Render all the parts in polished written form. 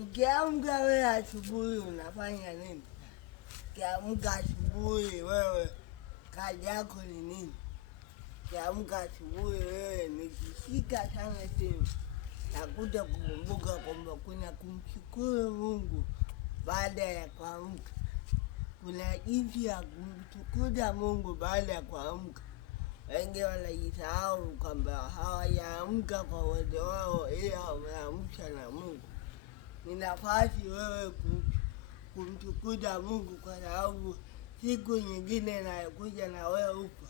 Ukiamka wewe asubuhi unafanya nini? Ukiamka asubuhi wewe kazi yako ni nini? Ukiamka asubuhi wewe nikishika sana simu nakuja kukumbuka kwamba kuna kumshukuru Mungu baada ya kuamka. Kuna jinsi ya kumtukuza Mungu baada ya kuamka. Wengi wanajisahau kwamba hawajaamka kwa uwezo wao ila wameamshwa na Mungu. Ni nafasi wewe kumtukuza Mungu kwa sababu siku nyingine inayokuja na wewe upo.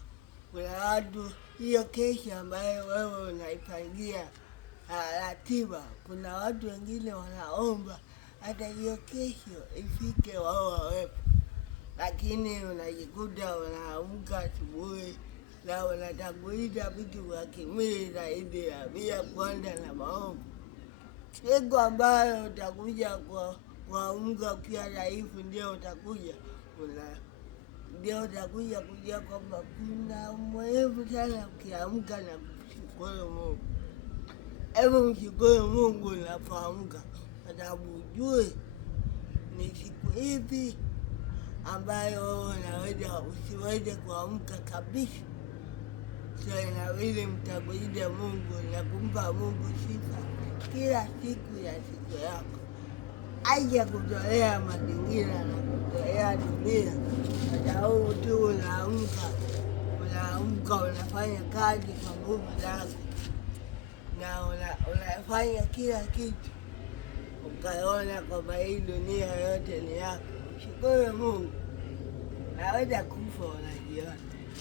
Kuna watu hiyo kesho ambayo wewe unaipangia ratiba. Kuna watu wengine wanaomba hata hiyo kesho ifike wao wawepo. Lakini unajikuta unaamka asubuhi na unatanguliza vitu vya kimwili zaidi ya bila kuanza na maombi. Siku ambayo utakuja kuamka ukiwa dhaifu ndio utakuja kujua kwamba kuna umuhimu sana ukiamka na kumshukuru Mungu. Hebu mshukuru Mungu unapoamka kwa sababu ujue ni siku ipi ambayo unaweza usiweze kuamka kabisa. So inabidi mtangulize Mungu na kumpa Mungu sifa kila siku ya siku yako. Acha kutolea mazingira na kutolea dunia kwa sababu tu unaamka unafanya kazi kwa nguvu zako na unafanya kila kitu ukaona kwamba hii dunia yote ni yako. Mshukuru Mungu. Naweza kufa unajiona.